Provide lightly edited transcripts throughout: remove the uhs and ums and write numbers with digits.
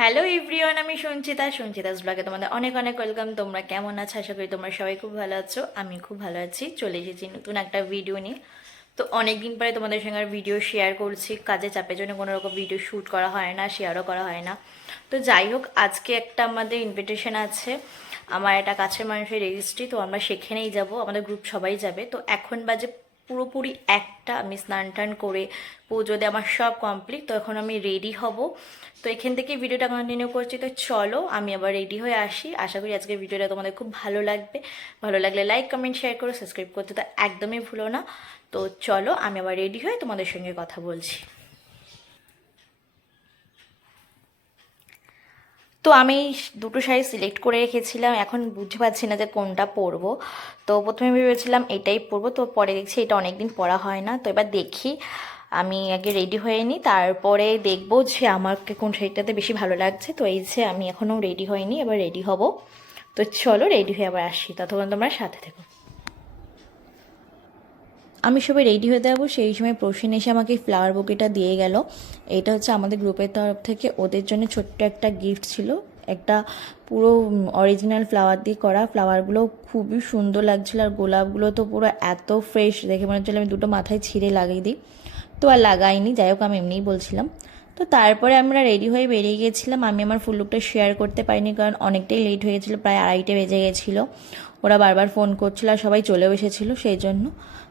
Hello everyone, আমি সঞ্চিতাস ব্লগে তোমাদের অনেক অনেক ওয়েলকাম। তোমরা কেমন আছো? আশা করি তোমরা সবাই খুব ভালো আছো। আমি খুব ভালো আছি। চলে এসেছি নতুন একটা ভিডিও নিয়ে। তো অনেক দিন পরে তোমাদের সঙ্গে আর ভিডিও শেয়ার করছি। কাজে চাপের জন্য কোনো রকম ভিডিও শ্যুট করা হয় না, শেয়ারও করা হয় না। তো যাই হোক, আজকে একটা আমাদের ইনভিটেশন আছে। আমার একটা কাছের মানুষের রেজিস্ট্রি, তো আমরা সেখানেই যাব। আমাদের গ্রুপ সবাই যাবে। তো এখন বাজে পুরোপুরি একটা। আমি স্নান টান করে পুজো দিয়ে আমার সব কমপ্লিট। তো এখন আমি রেডি হব। তো এখান থেকে ভিডিওটা কন্টিনিউ করছি। তো চলো আমি আবার রেডি হয়ে আসি। আশা করি আজকের ভিডিওটা তোমাদের খুব ভালো লাগবে। ভালো লাগলে লাইক কমেন্ট শেয়ার করো, সাবস্ক্রাইব করতে তো একদমই ভুলো না। তো চলো আমি আবার রেডি হয়ে তোমাদের সঙ্গে কথা বলছি। তো আমি দুটো শাড়ি সিলেক্ট করে রেখেছিলাম, এখন বুঝতে পারছি না যে কোনটা পরবো। তো প্রথমে ভেবেছিলাম এটাই পরবো, তো পরে দেখছি এটা অনেকদিন পরা হয় না। তো এবার দেখি, আমি আগে রেডি হয়ে নিই, তারপরে দেখবো যে আমাকে কোন শাড়িটাতে বেশি ভালো লাগছে। তো এই যে আমি এখনও রেডি হয়নি, এবার রেডি হব। তো চলো রেডি হয়ে আবার আসি, ততক্ষণ তোমরা সাথে থেকো। আমি সবাই রেডি হয়ে যাবো, সেই সময় প্রসেন এসে আমাকে ফ্লাওয়ার বুকেটা দিয়ে গেল। এটা হচ্ছে আমাদের গ্রুপের তরফ থেকে ওদের জন্য ছোট্ট একটা গিফট ছিল। একটা পুরো অরিজিনাল ফ্লাওয়ার দিয়ে করা, ফ্লাওয়ারগুলো খুবই সুন্দর লাগছিল। আর গোলাপগুলো তো পুরো এত ফ্রেশ, দেখে মনে হচ্ছিল আমি দুটো মাথায় ছিঁড়ে লাগিয়ে দিই। তো আর লাগাইনি, যাই হোক আমি এমনিই বলছিলাম। তো তারপরে আমরা রেডি হয়ে বেরিয়ে গেছিলাম। আমি আমার ফুল লুকটা শেয়ার করতে পারিনি, কারণ অনেকটাই লেট হয়ে গেছিলো, প্রায় 2:30 বেজে গেছিলো। ওরা বারবার ফোন করছিল আর সবাই চলেও এসেছিলো সেই জন্য।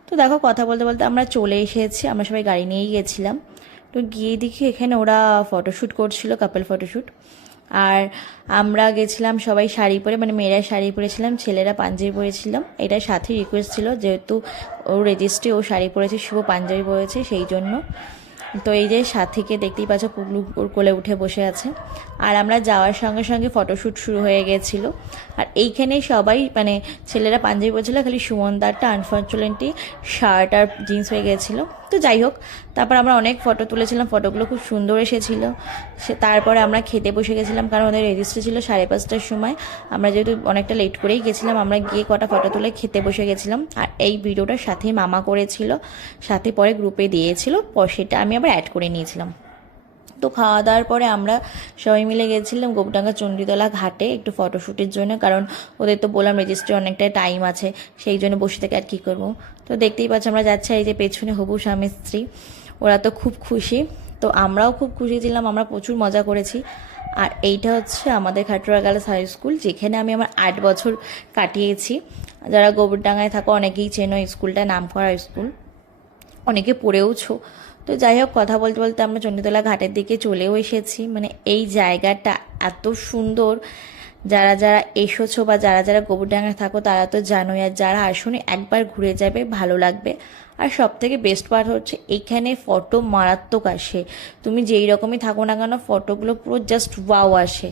তো দেখো, কথা বলতে বলতে আমরা চলে এসেছি। আমরা সবাই গাড়ি নিয়েই গেছিলাম। তো গিয়ে দেখি এখানে ওরা ফটোশ্যুট করছিল, কাপল ফটোশ্যুট। আর আমরা গেছিলাম সবাই শাড়ি পরে, মানে মেয়েরা শাড়ি পরেছিলাম, ছেলেরা পাঞ্জাবি পরেছিলাম। এটার সাথে রিকোয়েস্ট ছিল, যেহেতু ও রেজিস্ট্রি, ও শাড়ি পরেছে, শুভ পাঞ্জাবি পরেছে, সেই জন্য। তো এই যে সাথীকে দেখতেই পাচ্ছ, পুগলু ওর কোলে উঠে বসে আছে। আর আমরা যাওয়ার সঙ্গে সঙ্গে ফটোশ্যুট শুরু হয়ে গেছিলো। আর এইখানে সবাই, মানে ছেলেরা পাঞ্জাবি পরেছিল, খালি সুমনদারটা আনফর্চুনেটলি শার্ট আর জিন্স হয়ে গেছিলো। তো যাই হোক, তারপর আমরা অনেক ফটো তুলেছিলাম, ফটোগুলো খুব সুন্দর এসেছিলো। তারপরে আমরা খেতে বসে গেছিলাম, কারণ ওদের রেজিস্ট্রি ছিল 5:30টার সময়। আমরা যেহেতু অনেকটা লেট করেই গেছিলাম, আমরা গিয়ে কটা ফটো তুলে খেতে বসে গেছিলাম। আর এই ভিডিওটার সাথে মামা করেছিল, সাথে পরে গ্রুপে দিয়েছিল, সেটা আমি আবার অ্যাড করে নিয়েছিলাম। তো খাওয়া দাওয়ার পরে আমরা সবাই মিলে গেছিলাম গোপডাঙ্গা চণ্ডীতলা ঘাটে একটু ফটোশ্যুটের জন্য, কারণ ওদের তো বললাম রেজিস্ট্রি অনেকটাই টাইম আছে, সেই জন্য বসে থেকে আর কী করবো। তো দেখতেই পাচ্ছি আমরা যাচ্ছি, এই যে পেছনে হবু স্বামী স্ত্রী, ওরা তো খুব খুশি। তো আমরাও খুব খুশি ছিলাম, আমরা প্রচুর মজা করেছি। আর এইটা হচ্ছে আমাদের খাটুয়া গার্লস হাই স্কুল, যেখানে আমি আমার 8 বছর কাটিয়েছি। যারা গোবরডাঙ্গায় থাকো অনেকেই চেনো, স্কুলটা নাম করা স্কুল, অনেকে পড়েওছো। তো যাই হোক, কথা বলতে বলতে আমরা চণ্ডীতলা ঘাটের দিকে চলেও এসেছি। মানে এই জায়গাটা এত সুন্দর, যারা যারা এসেছো বা যারা যারা গোবরডাঙ্গায় থাকো তারা তো জানোই, আর যারা আসুনি একবার ঘুরে যাবে, ভালো লাগবে। আর সব থেকে বেস্ট পার্ট হচ্ছে এখানে ফটো মারাত্মক আসে, তুমি যেই রকমই থাকো না কেন ফটোগুলো পুরো জাস্ট ওয়াও আসে।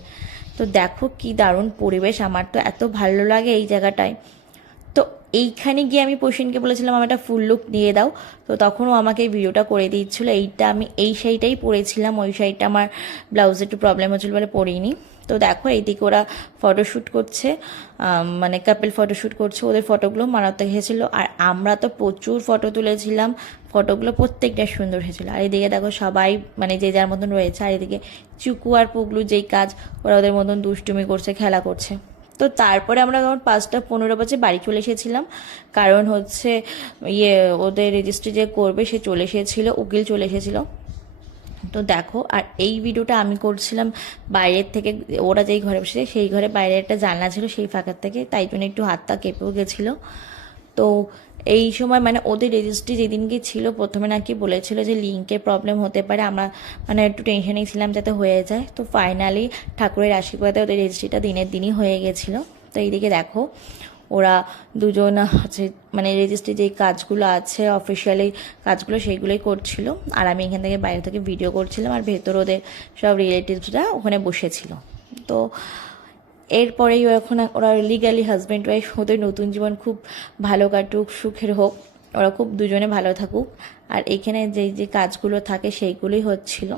তো দেখো কি দারুণ পরিবেশ, আমার তো এত ভালো লাগে এই জায়গাটায়। তো এইখানে গিয়ে আমি প্রসেনকে বলেছিলাম আমার একটা ফুল লুক দিয়ে দাও। তো তখনও আমাকে এই ভিডিওটা করে দিচ্ছিলো। এইটা আমি এই শাড়িটাই পরেছিলাম, ওই শাড়িটা আমার ব্লাউজে একটু প্রবলেম হচ্ছিলো বলে পরিনি। তো দেখো এইদিকে ওরা ফটোশ্যুট করছে, মানে কাপল ফটোশ্যুট করছে, ওদের ফটোগুলো মারাত্মক এসেছিলো। আর আমরা তো প্রচুর ফটো তুলেছিলাম, ফটোগুলো প্রত্যেকটা সুন্দর হয়েছিল। আর এদিকে দেখো সবাই মানে যে যার মতন রয়েছে। আর এদিকে চুকু আর পুগলু যেই কাজ, ওরা ওদের মতন দুষ্টুমি করছে, খেলা করছে। তো তারপরে আমরা তখন 5:15 বাজে বাড়ি চলে এসেছিলাম, কারণ হচ্ছে ওদের রেজিস্ট্রি যে করবে সে চলে এসেছিলো, উকিল চলে এসেছিলো। তো দেখো, আর এই ভিডিওটা আমি করছিলাম বাইরের থেকে, ওরা যেই ঘরে বসেছে সেই ঘরে বাইরে একটা জানলা ছিল, সেই ফাঁকার থেকে, তাই জন্য একটু হাতটা কেঁপেও গেছিলো। তো এই সময় মানে ওদের রেজিস্ট্রি যেদিনকে ছিল, প্রথমে নাকি বলেছিল যে লিঙ্কের প্রবলেম হতে পারে, আমরা মানে একটু টেনশনেই ছিলাম যাতে হয়ে যায়। তো ফাইনালি ঠাকুরের আশীর্বাদে ওদের রেজিস্ট্রিটা দিনের দিনই হয়ে গেছিলো। তো এইদিকে দেখো ওরা দুজন হচ্ছে মানে রেজিস্ট্রি যেই কাজগুলো আছে অফিসিয়ালি কাজগুলো, সেইগুলোই করছিল। আর আমি এখান থেকে বাইরে থেকে ভিডিও করছিলাম, আর ভেতর ওদের সব রিলেটিভসরা ওখানে বসেছিল। তো এরপরেই এখন ওরা লিগালি হাজব্যান্ড ওয়াইফ, ওদের নতুন জীবন খুব ভালো কাটুক, সুখের হোক, ওরা খুব দুজনে ভালো থাকুক। আর এখানে যে যে কাজগুলো থাকে সেইগুলোই হচ্ছিল।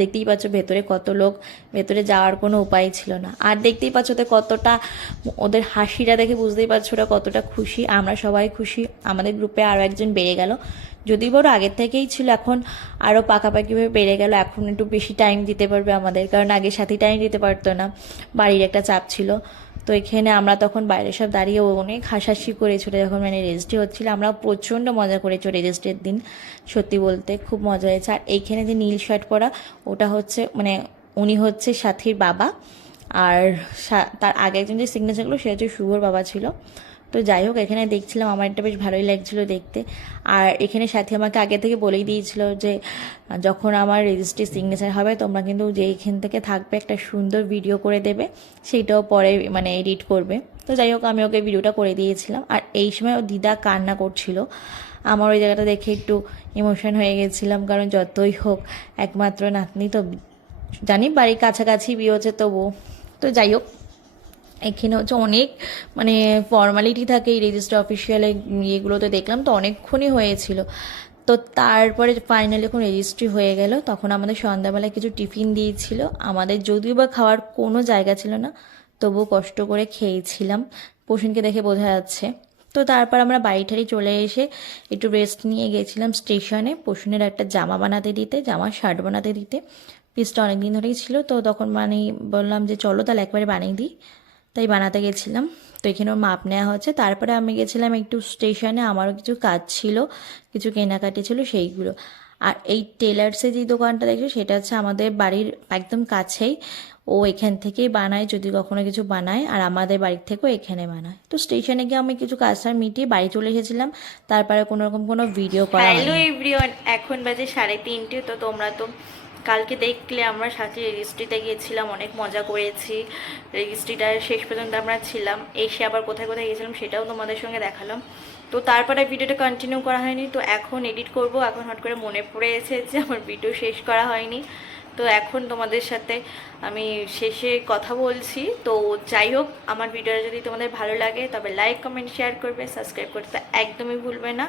দেখতেই পাচ্ছ ভেতরে কত লোক, ভেতরে যাওয়ার কোনো উপায় ছিল না। আর দেখতেই পাচ্ছ ওদের কতটা, ওদের হাসিটা দেখে বুঝতেই পারছো ওরা কতটা খুশি, আমরা সবাই খুশি। আমাদের গ্রুপে আরও একজন বেড়ে গেল, যদি বড় আগের থেকেই ছিল, এখন আরও পাকাপাকিভাবে বেড়ে গেল, এখন একটু বেশি টাইম দিতে পারবে আমাদের, কারণ আগে সাথে টাইম দিতে পারতো না, বাড়ির একটা চাপ ছিল। তো এখানে আমরা তখন বাইরে সব দাঁড়িয়ে অনেক হাসাহাসি করেছিল যখন মানে রেজিস্ট্রি হচ্ছিল, আমরা প্রচণ্ড মজা করেছি রেজিস্ট্রির দিন, সত্যি বলতে খুব মজা হয়েছে। আর এইখানে যে নীল শার্ট পরা ওটা হচ্ছে মানে উনি হচ্ছে সাথীর বাবা, আর তার আগে একজন যে সিগনেচারগুলো সে হচ্ছে শুভর বাবা ছিল। তো যাই হোক, এখানে দেখছিলাম, আমার এটা বেশ ভালোই লাগছিলো দেখতে। আর এখানে সাথী আমাকে আগে থেকে বলেই দিয়েছিল যে যখন আমার রেজিস্ট্রি সিগনেচার হবে তোমরা কিন্তু যেইখান থেকে থাকবে একটা সুন্দর ভিডিও করে দেবে, সেইটাও পরে মানে এডিট করবে। তো যাই হোক, আমি ওকে ভিডিওটা করে দিয়েছিলাম। আর এই সময় ও দিদা কান্না করছিল, আমার ওই জায়গাটা দেখে একটু ইমোশন হয়ে গেছিলাম, কারণ যতই হোক একমাত্র নাতনি তো, জানি বাড়ির কাছাকাছি বিয়ে হচ্ছে তবুও। তো যাই হোক, এখানে হচ্ছে অনেক মানে ফর্মালিটি থাকে এই রেজিস্টার অফিসিয়ালে, ইয়েগুলোতে দেখলাম তো অনেকক্ষণই হয়েছিল। তো তারপরে ফাইনালি যখন রেজিস্ট্রি হয়ে গেল তখন আমাদের সন্ধ্যাবেলায় কিছু টিফিন দিয়েছিল আমাদের, যদিও বা খাওয়ার কোনো জায়গা ছিল না, তবুও কষ্ট করে খেয়েছিলাম, পোষণকে দেখে বোঝা যাচ্ছে। তো তারপর আমরা বাড়ি ঠাড়ি চলে এসে একটু রেস্ট নিয়ে গেছিলাম স্টেশনে, পোষণের একটা জামা বানাতে দিতে, জামা শার্ট বানাতে দিতে। পিসটা অনেক দিন ধরেই ছিল, তো তখন মানে বললাম যে চলো তাহলে একবারে বানিয়ে দিই, তাই বানাতে গেছিলাম। তো এখানে ওর মাপ নেওয়া হচ্ছে, তারপরে আমি গেছিলাম একটু স্টেশনে, আমারও কিছু কাজ ছিল, কিছু কেনাকাটি ছিল সেইগুলো। আর এই টেলার্সে যে দোকানটা দেখছো সেটা হচ্ছে আমাদের বাড়ির একদম কাছেই, ও এখান থেকেই বানায় যদি কখনো কিছু বানায়, আর আমাদের বাড়ির থেকেও এখানে বানায়। তো স্টেশনে গিয়ে আমি কিছু কাজ মিটিয়ে বাড়ি চলে এসেছিলাম, তারপরে কোনো রকম কোনো ভিডিও করা হয়নি। হ্যালো এভরিওয়ান, এখন বাজে 3:30। তো তোমরা তো কালকে দেখলে আমরা সাথে রেজিস্ট্রিতে গিয়েছিলাম, অনেক মজা করেছি, রেজিস্ট্রিটা শেষ পর্যন্ত আমরা ছিলাম, এসে আবার কোথায় কোথায় গিয়েছিলাম সেটাও তোমাদের সঙ্গে দেখালাম। তো তারপরে ভিডিওটা কন্টিনিউ করা হয়নি, তো এখন এডিট করব। এখন হট করে মনে পড়েছে যে আমার ভিডিও শেষ করা হয়নি, তো এখন তোমাদের সাথে আমি শেষে কথা বলছি। তো যাই হোক, আমার ভিডিওটা যদি তোমাদের ভালো লাগে তবে লাইক কমেন্ট শেয়ার করবে, সাবস্ক্রাইব করতে একদমই ভুলবে না।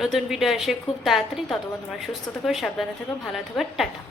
নতুন ভিডিও আসে খুব তাড়াতাড়ি, ততক্ষণ তোমরা সুস্থ থাকো, সাবধানে থাকো, ভালো থাকো, টাটা।